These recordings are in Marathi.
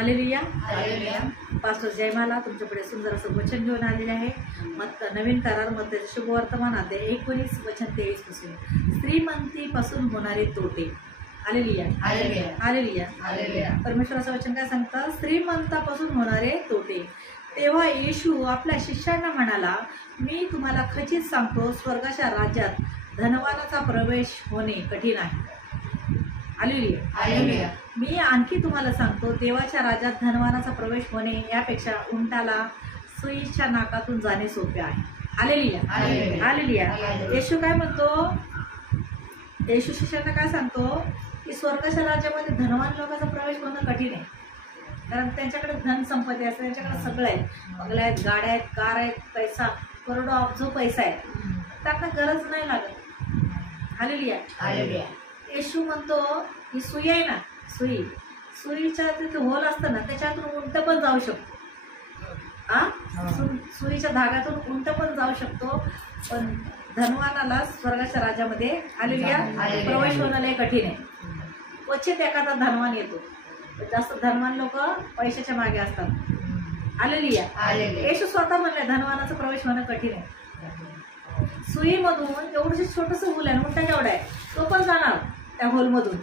हालेलुया पास्टर जयमाला तुमच्याकडे सुंदर असं वचन घेऊन आलेले आहे. मग नवीन करार मध्ये शुभवर्तमान अध्याय 19 वचन 23 पासून श्रीमंतीपासून होणारे तोटे. Hallelujah hallelujah. परमेश्वराचं वचन काय सांगतं? श्रीमंतापासून होणारे तोटे. तेव्हा येशू आपल्या शिष्यांना म्हणाला, मी तुम्हाला खचित सांगतो, स्वर्गाच्या राज्यात धनवानाचा प्रवेश होणे कठीण आहे. हालेलुया. मी आणखी तुम्हाला सांगतो, देवाच्या राज्यात धनवानाचा प्रवेश होणे यापेक्षा उंटाला सुईच्या नाकातून जाणे सोपे आहे. हालेलुया. येशू काय म्हणतो? येशू शिष्यांना काय सांगतो की स्वर्गाच्या राज्यामध्ये धनवान लोकांचा प्रवेश होणं कठीण आहे. कारण त्यांच्याकडे धन संपत्ती असते, त्यांच्याकडे सगळं आहे, बंगल्या आहेत, गाड्या आहेत, कार आहेत, पैसा करोडो अब्जो पैसा आहे, त्यांना गरज नाही लागत. हालेलुया. येशू म्हणतो ही सुई आहे ना, सुईच्या तिथे होल असतं ना, त्याच्यातून उंट पण जाऊ शकतो. सुईच्या धाग्यातून उंट पण जाऊ शकतो. पण धनवानाला स्वर्गाच्या राज्यामध्ये हालेलुया प्रवेश होणं लय कठीण आहे. क्वचित एखादा धनवान येतो. जास्त धनवान लोक पैशाच्या मागे असतात. हालेलुया. येशू स्वतः म्हणले धनवानाचा प्रवेश होणं कठीण आहे. सुईमधून एवढं छोटस होल आहे, उंट केवढा आहे, तो पण जाणार त्या होलमधून.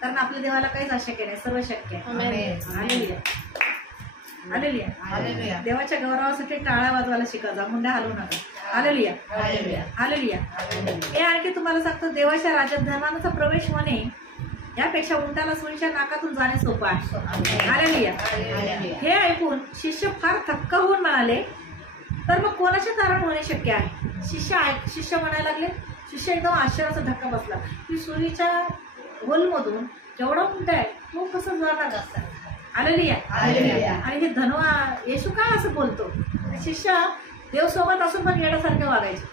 कारण आपल्या देवाला काहीच अशक्य नाही, सर्व शक्य आहे. हालेलुया. देवाच्या गौरवासाठी टाळ्या वाजवायला शिका, जा मुंड्या हलवू नका. हालेलुया. हे आणखी तुम्हाला सांगतो, देवाच्या राज्यात धनवानाचा प्रवेश होणे यापेक्षा उंटाला सुईच्या नाकातून जाणे सोपं आहे. हालेलुया. हे ऐकून शिष्य फार थक्क होऊन म्हणाले, तर मग कोणाचे कारण होणे शक्य आहे? शिष्य म्हणायला लागले. शिष्य एकदम आश्चर्याचा धक्का बसला की सुईच्या होलमधून जेवढा उंट आहे तो कसं जाणार? हालेलुया. आणि हे धनवा येशू काय असं बोलतो? शिष्य देव सोबत असून पण येण्यासारखे वागायचे,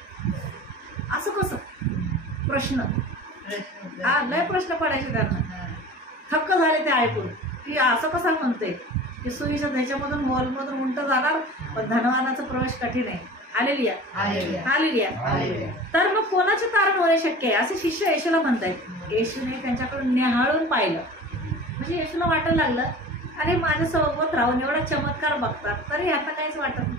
असं कसं? प्रश्न लय प्रश्न पडायचे त्यांना. थक्क झाले ते ऐकून की असं कसं म्हणते की सुईच्या ह्याच्यामधून हॉलमधून उंट जाणार पण धनवानाचा प्रवेश कठीण आहे. हालेलुया. तर मग कोणाचे कारण होणे शक्य आहे असे शिष्य येशूला म्हणतायत. येशूने त्यांच्याकडून निहाळून पाहिलं. म्हणजे येशूला वाटायला लागलं, अरे माझ्या सोबत राहून एवढा चमत्कार बघतात तरी आता काहीच वाटत नाही.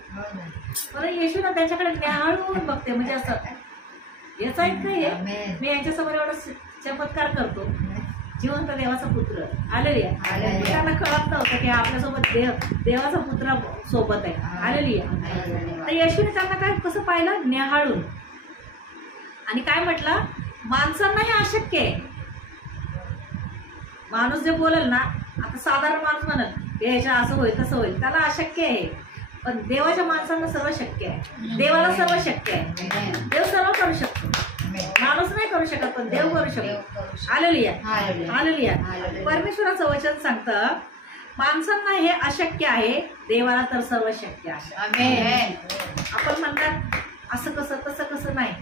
म्हणून येशूला त्यांच्याकडे निहाळून बघते. म्हणजे असं याचा एक काय आहे, मी यांच्यासमोर एवढा चमत्कार करतो, जिवंत देवाचा पुत्र. हालेलुया. त्यांना कळत नव्हतं की आपल्यासोबत देवाचा पुत्र सोबत आहे. हालेलुया. तर येशूने त्यांना काय कसं पाहिलं? निहाळून. आणि काय म्हटलं? माणसांना हे अशक्य आहे. माणूस जे बोलेल ना, आता साधारण माणूस म्हणल ह्याच्या असं होईल तसं होईल, त्याला अशक्य आहे. पण देवाच्या माणसांना सर्व शक्य आहे. देवाला सर्व शक्य आहे. देव सर्व करू शकतो. माणूस नाही करू शकत पण देव करू शकतो. हालेलुया. परमेश्वराचं वचन सांगतं, माणसांना हे अशक्य आहे, देवाला तर सर्व शक्य आहे. आपण म्हणतात असं कसं तसं कसं नाही.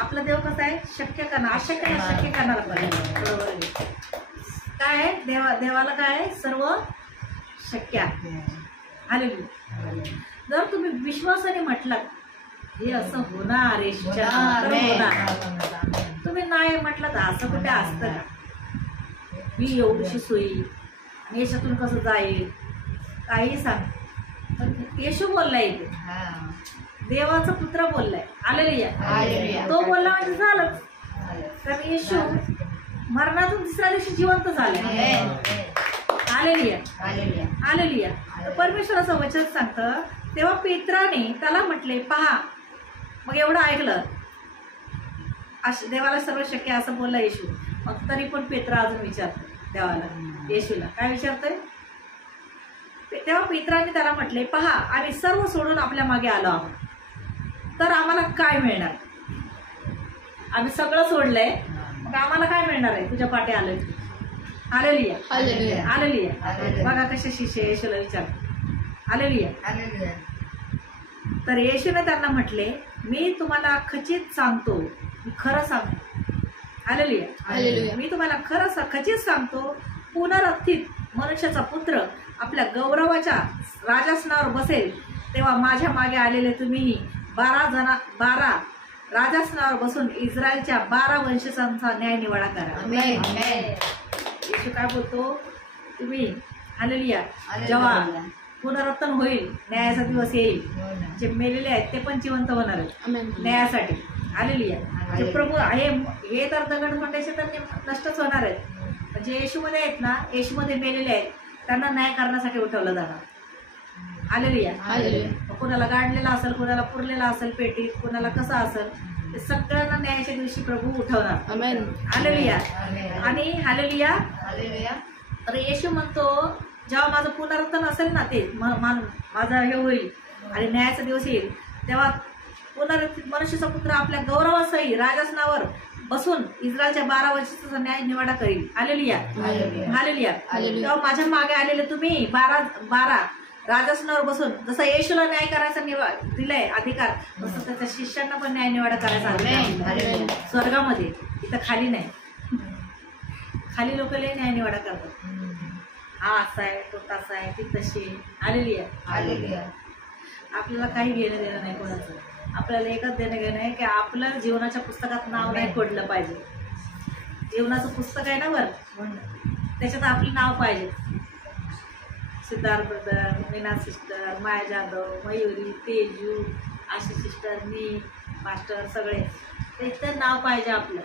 आपला देव कसं आहे? शक्य करणार, अशक्य शक्य करणार. बरोबर काय आहे? देवाला काय आहे? सर्व शक्य आहे. हालेलुया. जर तुम्ही विश्वासाने म्हटलात हे असं होणार, तुम्ही नाही म्हटलं तर असं कुठे असतं का? मी एवढीशी सोयी आणि याच्यातून कसं जाईल काही सांग. पण येशू बोललाय, देवाचा पुत्र बोललाय. हालेलुया. तो बोलला म्हणजे झालंच. कारण येशू मरणातून तिसऱ्या दिवशी जिवंत झालाय. हालेलुया. परमेश्वराचं वचन सांगतं, तेव्हा पेत्राने त्याला म्हटले, पहा. मग एवढं ऐकलं, देवाला सर्व शक्य असं बोलला येशू. मग तरी पण पेत्रा अजून विचारतो देवाला, येशूला काय विचारतोय? तेव्हा पेत्राने त्याला म्हटले, पहा आम्ही सर्व सोडून आपल्या मागे आलो आहोत, तर आम्हाला काय मिळणार? आम्ही सगळं सोडलंय, मग आम्हाला काय मिळणार आहे? तुझ्या पाठी आलोय. हालेलुया. बघा कसे शिष्य येशूला विचारतात. हालेलुया. तर येशूने त्यांना म्हटले, मी तुम्हाला खचित सांगतो, मी खरं सांगतो. हालेलुया. मी तुम्हाला खचित सांगतो, पुनरुत्थित मनुष्याचा पुत्र आपल्या गौरवाच्या राजासनावर बसेल तेव्हा माझ्या मागे आलेले तुम्हीही 12 राजासनावर बसून इस्रायलच्या 12 वंशजांचा न्याय निवाडा करा. येशू काय बोलतो? तुम्ही हालेलुया. जेव्हा पुनरुत्थान होईल, न्यायाचा दिवस येईल, जे मेलेले आहेत ते पण जिवंत होणार आहेत न्यायासाठी. हालेलुया. जे प्रभू हे तर दगड म्हणायचे तर नष्टच होणार आहेत. जे येशूमध्ये आहेत ना, येशूमध्ये मेलेले आहेत, त्यांना न्याय करण्यासाठी उठवलं जाणार. हालेलुया. कोणाला गाडलेला असेल, कोणाला पुरलेला असेल पेटीत, कोणाला कसं असेल, ते सगळ्यांना न्यायाच्या दिवशी प्रभू उठवणार. हालेलुया. आणि हालेलुया. तर येशू म्हणतो, जेव्हा माझं पुनरुत्थान असेल ना, ते माझा हे होईल आणि न्यायाचा दिवस येईल, तेव्हा मनुष्याचा पुत्र आपल्या गौरवासही राजासनावर बसून इस्रायलच्या 12 वर्षाचा न्याय निवाडा करील. हालेलुया. हालेलुया. तेव्हा माझ्या मागे आलेले तुम्ही 12 राजासनावर बसून, जसं येशूला न्याय करायचा दिलाय अधिकार, तसं त्याच्या शिष्यांना पण न्याय निवाडा करायचा स्वर्गामध्ये. इथं खाली नाही. खाली लोक लय न्याय निवाडा करतात. हा असा आहे, तो तसा आहे, ती तशी. हालेलुया. आपल्याला काही घेणं देणं नाही कोणाचं. आपल्याला एकच देणं घेणं आहे की आपलं जीवनाच्या पुस्तकात नाव नाही पडलं पाहिजे. जीवनाचं पुस्तक आहे ना वर, त्याच्यात आपलं नाव पाहिजे. सिद्धार्थ ब्रदर, मीना सिस्टर, माया जाधव, मयुरी, तेजू, आशी सिस्टर, मी, मास्टर, सगळे त्याचं नाव पाहिजे आपलं.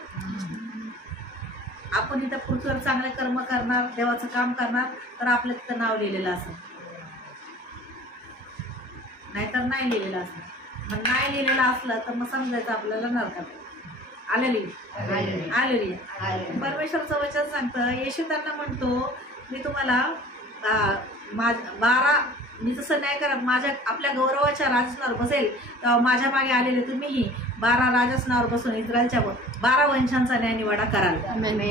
आपण इथं पृथ्वीवर चांगले कर्म करणार, देवाचं काम करणार, तर आपलं तिथं नाव लिहिलेलं असेल, नाहीतर नाही लिहिलेलं असलं. मग नाही लिहिलेलं असलं तर मग समजायचं आपल्याला नरकात. हालेलुया. परमेश्वराचं वचन सांगतं, येशू त्यांना म्हणतो, मी तुम्हाला 12 मी जसं न्याय करा माझ्या आपल्या गौरवाच्या राजसनावर बसेल, तेव्हा माझ्या मागे आलेले तुम्हीही 12 राजसनावर बसून इस्रायलच्या 12 वंशांचा न्याय निवाडा कराल.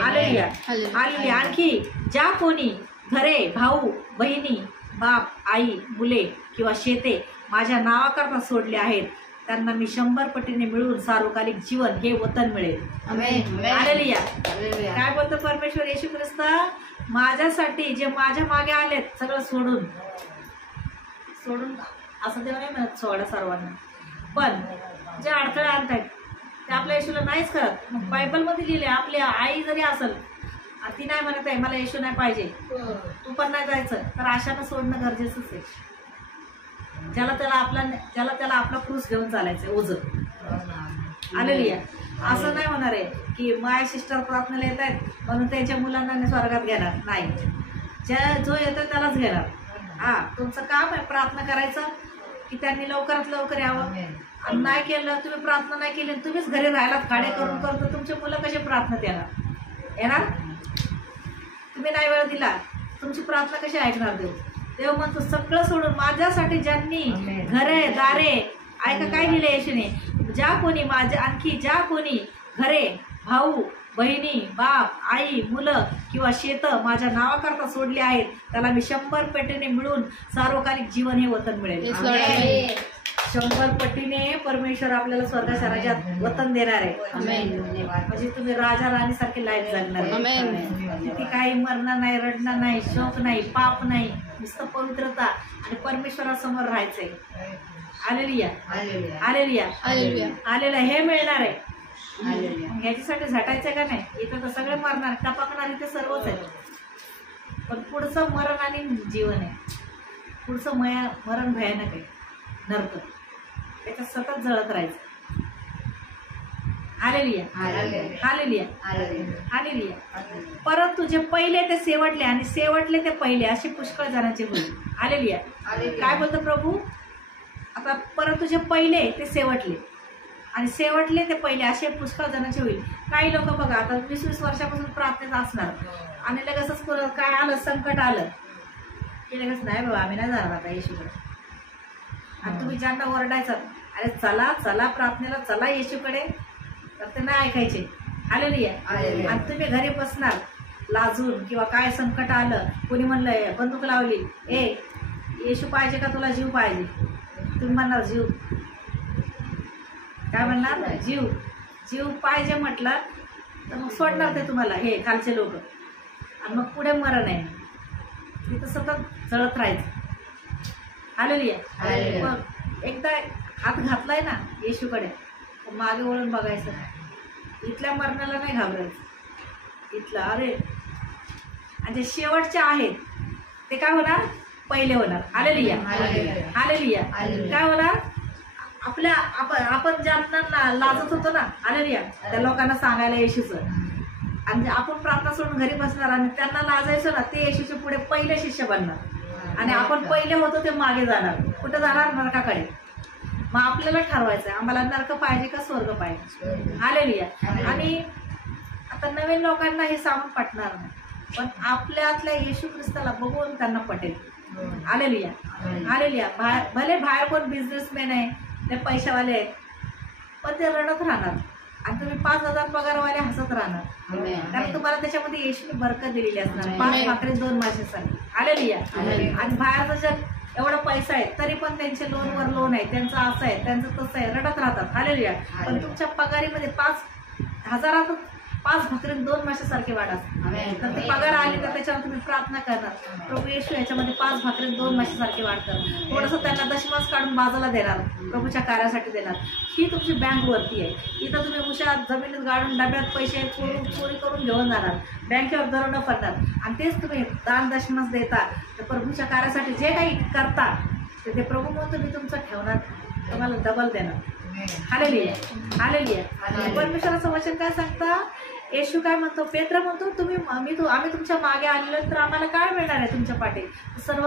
हालेलुया. हालेलुया. आणखी ज्या कोणी घरे, भाऊ, बहिणी, बाप, आई, मुले किंवा शेते माझ्या नावाकरता सोडले आहेत, त्यांना मी 100 पटीने मिळून सार्वकालिक जीवन हे वतन मिळेल. हालेलुया. काय बोलतो परमेश्वर येशू ख्रिस्त, माझ्यासाठी जे माझ्या मागे आलेत सगळं सोडून असं देव नाही म्हणत सोडा सर्वांना, पण जे अडथळे आणतायत ते आपल्या येशूला नाहीच करत. मग बायबलमध्ये लिहिले, आपली आई जरी असेल आणि ती नाही म्हणत आहे मला येशू नाही पाहिजे, तू पण नाही जायचं, तर अशानं सोडणं गरजेचंच आहे. ज्याला त्याला आपला क्रूस घेऊन चालायचं ओझं. हालेलुया. असं नाही होणार आहे की माय सिस्टर प्रार्थनेला येत आहेत म्हणून त्यांच्या मुलांना स्वर्गात घेणार नाही. जो येतो त्यालाच घेणार. तुमचं काम आहे प्रार्थना करायचं की त्यांनी लवकरात लवकर यावं. आणि नाही केलं, तुम्ही प्रार्थना नाही केली, तुम्हीच घरी राहिलात खाडे करून तर तुमचे मुलं कसे प्रार्थनेत येणार? तुम्ही नाही वेळ दिला, तुमची प्रार्थना कशी ऐकणार देव म्हणतो सगळं सोडून माझ्यासाठी ज्यांनी घरे दारे, ऐका काय लिहिले येशूने, आणखी ज्या कोणी घरे, भाऊ, बहिणी, बाप, आई, मुलं किंवा शेतं माझ्या नावाकरता सोडली आहेत, त्याला मी 100 पटीने मिळून सार्वकालिक जीवन हे वतन मिळेल. 100 पटीने परमेश्वर आपल्याला स्वर्गाच्या राज्यात वतन देणार आहे. म्हणजे तुम्ही राजा राणी सारखी लाईफ जगणार आहे. तिथे काही मरणं नाही, रडणं नाही, शोक नाही, पाप नाही, नुसतं पवित्रता आणि परमेश्वरासमोर राहायचंय. हालेलुया. हालेलुया. हालेलुया. हे मिळणार आहे. ह्याच्यासाठी झटायचं का नाही? इथं तर सगळे मरणार, टपकणार, इथे सर्वच आहे. पण पुढचं मरण आणि जीवन आहे. पुढचं मरण भयानक आहे, नरक. त्याच्यात सतत जळत राहायचं. हालेलुया. हालेलुया. हालेलुया. परंतु जे पहिले ते शेवटले आणि शेवटले ते पहिले असे पुष्कळ जणांचे होईल. हालेलुया. काय बोलतो प्रभू? आता परंतु जे पहिले ते शेवटले आणि शेवटले ते पहिले असे पुष्कळ जणांचे होईल. काही लोक बघा आता 20-20 वर्षापासून प्रार्थनेत असणार आणि लगेचच काय आलं, संकट आलं की लगेच नाही बाबा आम्ही नाही जाणार आता येशूकडे. आणि तुम्ही ज्यांना ओरडायचं अरे चला चला प्रार्थनेला, चला येशूकडे, तर ते नाही ऐकायचे. हालेलुया. आणि तुम्ही घरी बसणार लाजून किंवा काय संकट आलं, कोणी म्हणलंय बंदूक लावली, येशू पाहिजे का तुला जीव पाहिजे? तुम्ही म्हणणार जीव. काय म्हणणार? जीव पाहिजे म्हटलं तर मग सोडणार ते तुम्हाला हे खालचे लोक. आणि मग पुढे मरण आहे, तिथं सतत जळत राहायचं. हालेलुया. मग एकदा हात घातलाय ना येशूकडे, मागे वळून बघायचं नाही. इथल्या मरणाला नाही घाबरायचं, इथलं अरे. आणि जे शेवटचे आहेत ते काय होणार? पहिले होणार. Hallelujah, hallelujah. काय होणार? आपण ज्यांना लाजत होतो ना, हालेलुया, त्या लोकांना सांगायला येशूचं, आणि आपण प्रार्थना सोडून घरी बसणार आणि त्यांना लाजायचं ना, ते येशूचे पुढे पहिले शिष्य बनणार आणि आपण पहिले होतो ते मागे जाणार. कुठं जाणार? नरकाकडे. मग आपल्याला ठरवायचं आहे आम्हाला नरक पाहिजे का स्वर्ग पाहिजे. हालेलुया. आणि आता नवीन लोकांना हे सांगून पटणार नाही, पण आपल्यातल्या येशू ख्रिस्ताला बघून त्यांना पटेल. Hallelujah, hallelujah. भले बाहेर कोण बिझनेसमॅन आहे, ते पैशावाले आहेत, पण ते रडत राहणार आणि तुम्ही 5,000 पगारवाले हसत राहणार, कारण तुम्हाला त्याच्यामध्ये येशूने बरकत दिलेली असणार. 5 भाकरी 2 माशांसाठी. हालेलुया. आणि बाहेरचं जग एवढा पैसा आहे तरी पण त्यांचे लोनवर लोन आहे, त्यांचं असं आहे, त्यांचं तसं आहे, रडत राहतात. हालेलुया. पण तुमच्या पगारीमध्ये 5,000 5 भाकरी 2 माशासारखे वाढा. तर ते पगार आले तर त्याच्यावर तुम्ही प्रार्थना करणार, प्रभू येशू याच्यामध्ये 5 भाकरी 2 माशासारखे वाढतात. थोडंसं त्यांना दशमांश काढून बाजूला देणार, प्रभूच्या कार्यासाठी देणार. ही तुमची बँक वरती आहे. इथं तुम्ही उशात जमिनीत गाडून डब्यात पैसे चोरी करून घेऊन जाणार, बँकेवर दरोडा पडणार, आणि तेच तुम्ही दान दशमांश देता. तर प्रभूच्या कार्यासाठी जे काही करता ते प्रभू म्हणतो मी तुमचं ठेवणार, तुम्हाला डबल देणार. Hallelujah, hallelujah. परमेश्वराचं वचन काय सांगता? येशू काय म्हणतो? पेत्र म्हणतो आम्ही तुमच्या मागे आलेलो तर आम्हाला काय मिळणार आहे? तुमच्या पाठी सर्व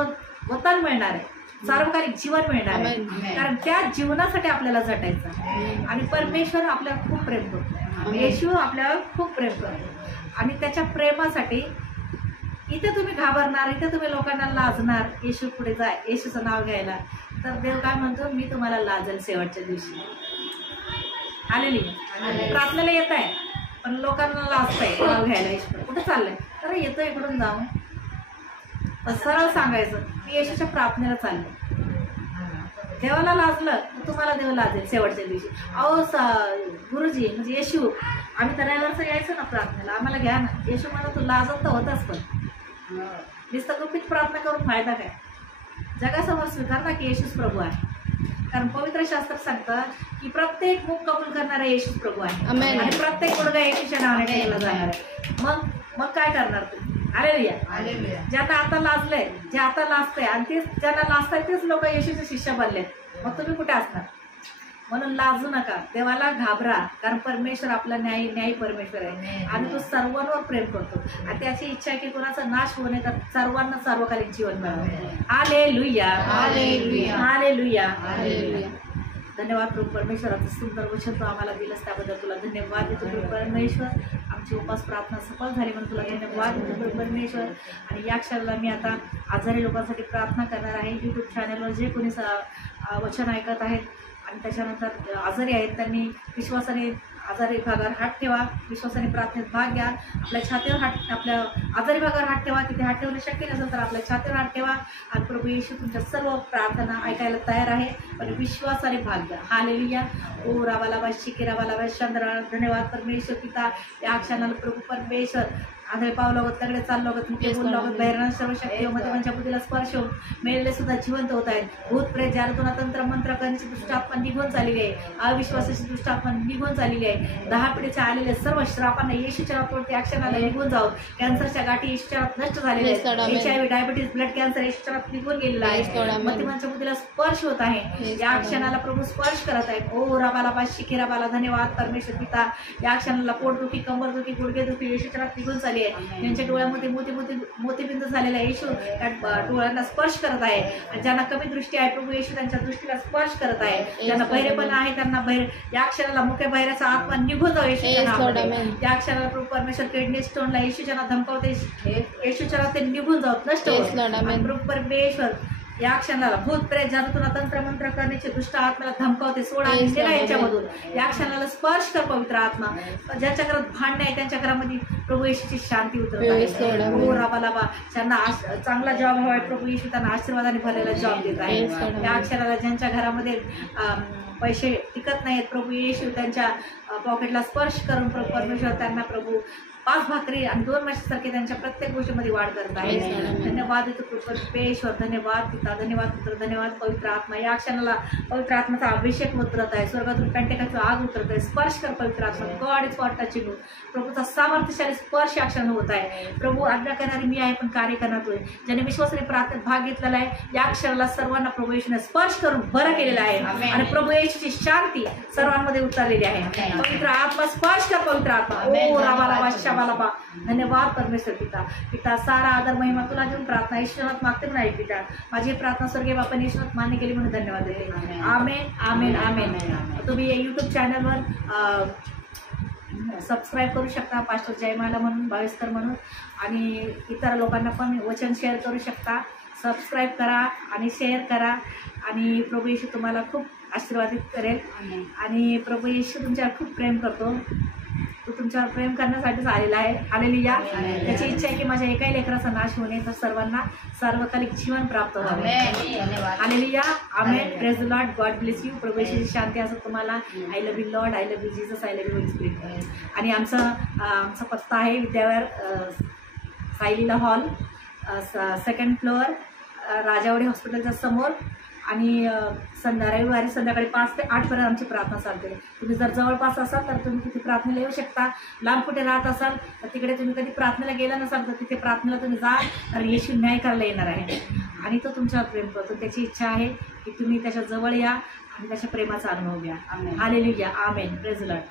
वतन मिळणार आहे, सार्वकालिक जीवन मिळणार आहे, कारण त्या जीवनासाठी आपल्याला झटायचं. आणि परमेश्वर आपल्याला खूप प्रेम करतो, येशू आपल्यावर खूप प्रेम करतो, आणि त्याच्या प्रेमासाठी इथे तुम्ही घाबरणार, इथे तुम्ही लोकांना लाजणार येशू पुढे जाय येशूचं नाव घ्यायला, तर देव काय म्हणतो? मी तुम्हाला लाजेल शेवटच्या दिवशी. हालेलुया. प्रार्थनेला येत आहे पण लोकांना लाजताय नाव घ्यायला. येशू कुठं चाललंय? तर येतो इकडून जाऊन सरळ सांगायचं मी येशूच्या प्रार्थनेला चालले. देवाला लाजलं तर तुम्हाला देव लाजेल शेवटच्या दिवशी. अहो गुरुजी म्हणजे येशू, आम्ही तर यायचं ना प्रार्थनेला, आम्हाला घ्या ना. येशू म्हणा तू लाजत तर होताच, पण नुसतं गुपित प्रार्थना करून फायदा काय? जगासमोर स्वीकार ना की येशूच प्रभू आहे, कारण पवित्र शास्त्र सांगतं की प्रत्येक मुख कबूल करणारा येशूच प्रभू आहे, आणि प्रत्येक मुलगा येशूच्या नावाने केला जाणार आहे. मग काय करणार तुम्ही? हालेलुया. ज्यांना आता लाजलंय, जे आता लाजतंय, आणि तेच ज्यांना लाजताय तेच लोक येशूचे शिष्य बनलेत, मग तुम्ही कुठे असणार? म्हणून लाजू नका, देवाला घाबरा, कारण परमेश्वर आपला न्यायी परमेश्वर आहे, आणि तो सर्वांवर प्रेम करतो, आणि त्याची इच्छा आहे की कोणाचा नाश होऊ नये तर सर्वांना सार्वकालिक जीवन मिळावं. Hallelujah, hallelujah, hallelujah, hallelujah. धन्यवाद प्रभू परमेश्वराचं सुंदर वचन तू आम्हाला दिलंस, त्याबद्दल तुला धन्यवाद देतो प्रभू परमेश्वर. आमची उपास प्रार्थना सफल झाली म्हणून तुला धन्यवाद देतो प्रभू परमेश्वर. आणि या क्षणाला मी आता आजारी लोकांसाठी प्रार्थना करणार आहे. यूट्यूब चॅनलवर जे कोणी वचन ऐकत आहेत आणि त्याच्यानंतर आजारी आहेत त्यांनी विश्वासाने आजारी भागावर हात ठेवा, विश्वासाने प्रार्थनेत भाग घ्या. आपल्या छातीवर आपल्या आजारी भागावर हात ठेवा, तिथे हात ठेवणे शक्य नसेल तर आपल्या छातीवर हात ठेवा, आणि प्रभू येशू तुमच्या सर्व प्रार्थना ऐकायला तयार आहे, पण विश्वासाने भाग घ्या. हालेलुया. ओ रावालाबा शिके रावालाबा चंद्रा. धन्यवाद परमेश्वर पिता. या क्षणाला प्रभू परमेश्वर आंधळे पाव लागत, तगडे चाल लागत, मुके बोल लागत, बहिरांना सर्व शक्ती मध्यमांच्या बुद्धीला स्पर्श होऊन मेलेले सुद्धा जिवंत होत आहेत. भूत प्रेत जादूटोणा तंत्र मंत्र करण्याची दुष्टात्मा निघून चाललेली आहे, अविश्वासाची दुष्टात्मा निघून चाललेली आहे. 10 पिढीच्या आलेले सर्व श्रापांना येशूच्या नावावरती ॲक्शनाला निघून जाऊन कॅन्सरच्या गाठी येशूच्या नावात नष्ट झालेल्या आहेत. HIV, डायबिटीज, ब्लड कॅन्सर येशूच्या नावात निघून गेलेला आहे. मध्यमांच्या बुद्धीला स्पर्श होत आहे. या क्षणाला प्रभू स्पर्श करत आहेत. ओ राबाला शिके राबाला. धन्यवाद परमेश्वर पिता. या क्षणाला पोटदुखी, कंबरदुखी, गुडघेदुखी येशूच्या नावात निघून चालली आहे. त्यांच्या डोळ्यामध्ये मोतीबिंदू झालेला येशू त्या डोळ्यांना स्पर्श करत आहे. आणि ज्यांना कमी दृष्टी आहे प्रभू येशू त्यांच्या दृष्टीला स्पर्श करत आहे. ज्यांना बहिरेपणा आहे त्यांना या क्षणाला मुख्य बहिऱ्याचा आत्मा निघून जाऊ येशूच्या नावामध्ये. या क्षणाला प्रभू परमेश्वर किडनी स्टोनला येशूच्या नावात धमकावते, येशूच्या नावात ते निघून जाऊ, नष्ट होत. प्रभू परमेश्वर या क्षणाला भूत प्रेत जादूटोणा तंत्र मंत्र करण्याची दुष्ट आत्म्याला धमकावते, सोडा निघेला यांच्यामधून. या क्षणाला स्पर्श कर पवित्र आत्मा. ज्यांच्या घरात भांडण आहे त्यांच्या घरामध्ये प्रभू येशूची शांती उतरत आहे. हो राबालाबा. ज्यांना चांगला जॉब हवा आहे प्रभू येशू त्यांना आशीर्वादाने भरलेला जॉब देत आहे. या क्षणाला ज्यांच्या घरामध्ये पैसे टिकत नाहीत प्रभू येशू त्यांच्या पॉकेटला स्पर्श करून प्रभू परमेश्वर त्यांना प्रभू 5 भाकरी आणि 2 माशासारखे त्यांच्या प्रत्येक गोष्टीमध्ये वाढ करत आहे. धन्यवाद येतो परमेश्वर, धन्यवाद पिता, धन्यवाद पुत्र, धन्यवाद पवित्र आत्मा. या क्षणाला पवित्र आत्माचा अभिषेक उतरत आहे, स्वर्गातून कंटेकाची आग उतरत आहे. स्पर्श कर पवित्र आत्मा, God is for touching you. प्रभूचा सामर्थ्यशाली स्पर्श या क्षण होत आहे. प्रभू आज्ञा करणारी मी आहे पण कार्य करणार तू. ज्याने विश्वासाने प्रार्थनेत भाग घेतलेला आहे या क्षणाला सर्वांना प्रभू येशूने स्पर्श करून बरं केलेला आहे आणि प्रभू येशूची शांती सर्वांमध्ये उतरलेली आहे. पवित्र आत्मा स्पर्श कर पवित्र आत्मा. ओ राबाला शाबाला. धन्यवाद परमेश्वर पिता. पिता सारा आदर महिमा तुला देऊन प्रार्थना ईश्वरात मागते म्हणून ऐक पिता. माझी प्रार्थना स्वर्गीय बापाने ईश्वरात मान्य केली म्हणून धन्यवाद देते. आमेन आमेन आमेन. तुम्ही यूट्यूब चॅनलवर सबस्क्राईब करू शकता, पास्टर जयमाला म्हणून, भावेशकर म्हणून, आणि इतर लोकांना पण वचन शेअर करू शकता. सबस्क्राईब करा आणि शेअर करा आणि प्रभू येशू तुम्हाला खूप आशीर्वादित करेल. आणि प्रभू येशू तुमच्यावर खूप प्रेम करतो. तो तुमच्यावर प्रेम करण्यासाठीच आलेला आहे. हालेलुया. त्याची इच्छा आहे की माझ्या एकाही लेकराचा नाश होऊ नये तर सर्वांना सार्वकालिक जीवन प्राप्त व्हावे. Hallelujah. Amen. Praise the Lord. God bless you. प्रभू येशूची शांती असो तुम्हाला. I love you Lord, I love you Jesus, I love you Holy Spirit. आणि आमचा पत्ता आहे विद्यावर सायलीला हॉल, 2nd फ्लोअर, राजावडी हॉस्पिटलच्या समोर. आणि रविवारी संध्याकाळी 5 ते 8 पर्यंत आमची प्रार्थना चालते. तुम्ही जर जवळपास असाल तर तुम्ही तिथे प्रार्थनेला येऊ शकता. लांब कुठे राहत असाल तर तिकडे तुम्ही कधी प्रार्थनेला गेला नसाल तर तिथे प्रार्थनेला तुम्ही जा, तर येशू न्याय करायला येणार आहे आणि तो तुमच्यावर प्रेम करतो. त्याची इच्छा आहे की तुम्ही त्याच्या जवळ या आणि त्याच्या प्रेमाचा अनुभव घ्या. Hallelujah. Amen. Praise the Lord.